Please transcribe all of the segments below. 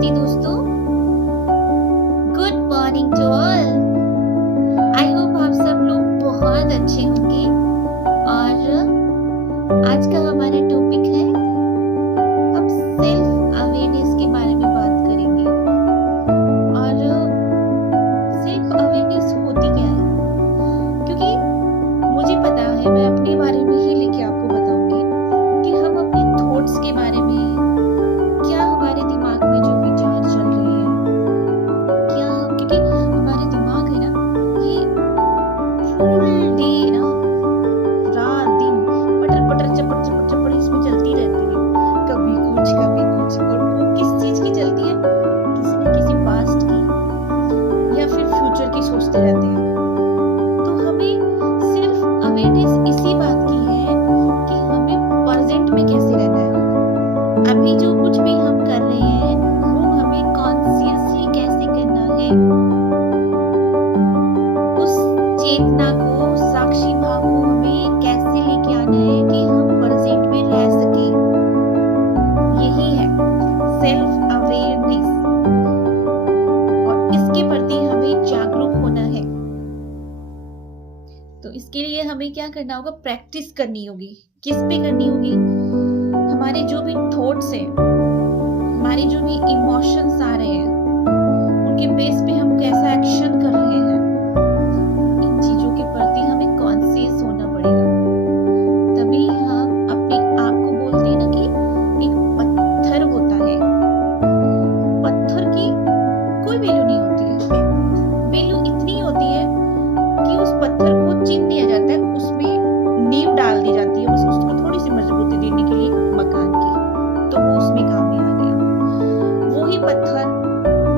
नमस्ते दोस्तों, good morning to all. I hope आप सब लोग बहुत अच्छे होंगे। और आज का हमारा टॉपिक है, हम सेल्फ अवेयरनेस के बारे में बात करेंगे। और सेल्फ अवेयरनेस होती क्या है, क्योंकि मुझे पता है, मैं अपने बारे में ही लेके आपको बताऊंगी कि हम अपने थॉट्स के बारे में, क्या हमारे दिमाग में जो विचार चल रहे हैं, क्या, क्योंकि हमारे दिमाग है ना, ये फुल डे ना, रात दिन पटर पटर चपड़ चपड़ चपड़ इसमें चलती रहती है, कभी कुछ कभी कुछ। और वो किस चीज की चलती है? किसी न किसी पास्ट की या फिर फ्यूचर की सोचते रहते हैं। तो हमें सिर्फ अवेयरनेस इसी बात की है कि हमें प्रेजेंट में कैसे रहना है। अभी जो कुछ भी हम कर रहे हैं वो हमें कॉन्शियसली कैसे करना है, उस चेतना को, साक्षी भाव को हमें कैसे लेके आना है कि हम प्रेजेंट में रह सके। यही है सेल्फ अवेयरनेस, और इसके प्रति हमें जागरूक होना है। तो इसके लिए हमें क्या करना होगा? प्रैक्टिस करनी होगी। किस पे करनी होगी? हमारे जो भी थॉट्स हैं, हमारे जो भी इमोशंस आ रहे हैं, उनके बेस पे हम कैसा एक्शन कर रहे हैं, इन चीजों के प्रति हमें कॉन्शियस होना पड़ेगा। तभी हम अपने आप को बोलते हैं ना कि एक पत्थर होता है, पत्थर की कोई वैल्यू नहीं होती है। वैल्यू इतनी होती है कि उस पत्थर को चीन दिया जाता है, उसमें नींव डाल दी जाती है, उसको थोड़ी सी मजबूती देने के लिए मकान की, तो वो उसमें काम में आ गया। वही पत्थर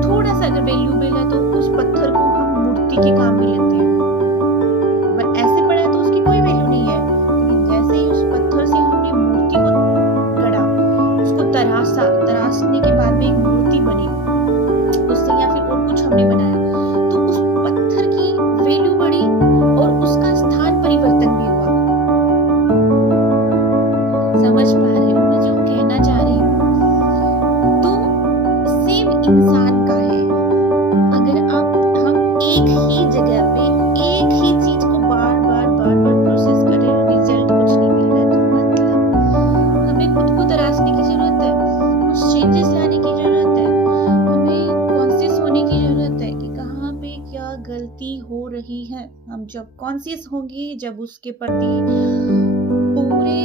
थोड़ा सा अगर वैल्यूबल है तो उस पत्थर को हम मूर्ति के काम में लेते हैं, पर ऐसे पड़ा है तो उसकी कोई वैल्यू नहीं है। लेकिन जैसे ही उस पत्थर से हमने मूर्ति को गढ़ा, उसको तराशने के बाद में एक मूर्ति बनी उससे, या फिर और कुछ हमने बनाया, तो उस पत्थर की वैल्यू बढ़ी और उसका स्थान परिवर्तन भी हुआ। समझ पा रहे हो मैं जो कहना चाह रही हूँ? तो सेम इंसान का है। अगर हम एक ही जगह पे एक ही चीज को बार बार प्रोसेस कर रहे हैं, रिजल्ट कुछ नहीं मिल रहा है, तो मतलब हमें खुद को तराशने की जरूरत है, कुछ चेंजेस लाने की जरूरत है, हमें कॉन्शियस होने की जरूरत है कि कहाँ पे क्या गलती हो रही है। हम जब कॉन्शियस होंगे, जब उसके प्रति पूरे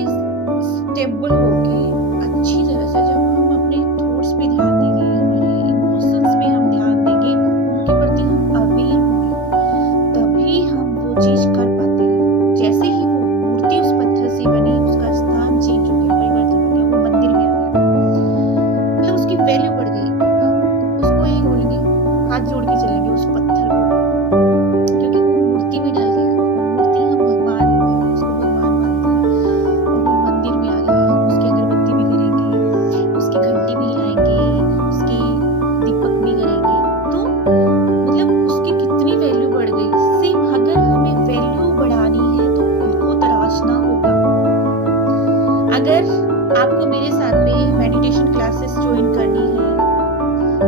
स्टेबल होके, अच्छी तरह से जब हम अपने थॉट्स पे ध्यान देंगे, हमारे इमोशंस पे हम ध्यान देंगे, उनके प्रति हम अवेयर होंगे, तभी हम वो चीज कर पाते हैं। जैसे ही वो मूर्ति उस पत्थर से बनी, उसका स्थान चेंज हो गया, परिवर्तन हो गया, वो मंदिर में आ गया, मतलब उसकी वैल्यू बढ़ गई। उसको यही बोलेंगे, हाथ जोड़ के चलेंगे उस पत्थर को, क्योंकि वो मूर्ति में डाल गया। मूर्ति हम भगवान, उसको भगवान मानते हैं, और वो मंदिर में आ गया। उसकी अगरबत्ती भी करेंगे, उसकी घंटी भी हिलाएंगे, उसकी दीपक भी करेंगे, तो मतलब उसकी कितनी वैल्यू बढ़ गई। सेम अगर हमें वैल्यू बढ़ानी है तो खुद को तराशना होगा। अगर आपको मेरे साथ में मेडिटेशन क्लासेस ज्वाइन करनी है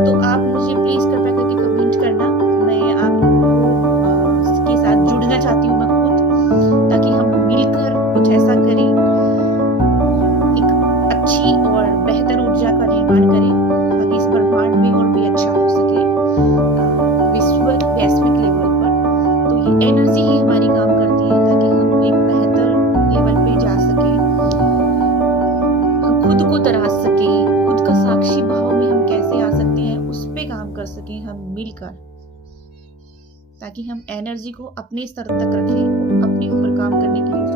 तो आप मुझे प्लीज कृपया करके कमेंट करना। मैं आपको के साथ जुड़ना चाहती हूँ, मैं खुद, ताकि हम मिलकर कुछ ऐसा करें, एक अच्छी और बेहतर ऊर्जा का निर्माण करें, ताकि इस ब्रह्मांड में और भी अच्छा हो सके वैश्विक लेवल पर। तो ये एनर्जी ही हमारी काम करती है, ताकि हम एक बेहतर लेवल पे जा सके, हम खुद को तराश सके, खुद का साक्षी भाव में हम कैसे आ सकते हैं, उस पे काम कर सके हम मिलकर, ताकि हम एनर्जी को अपने स्तर तक रखें, अपने ऊपर काम करने के लिए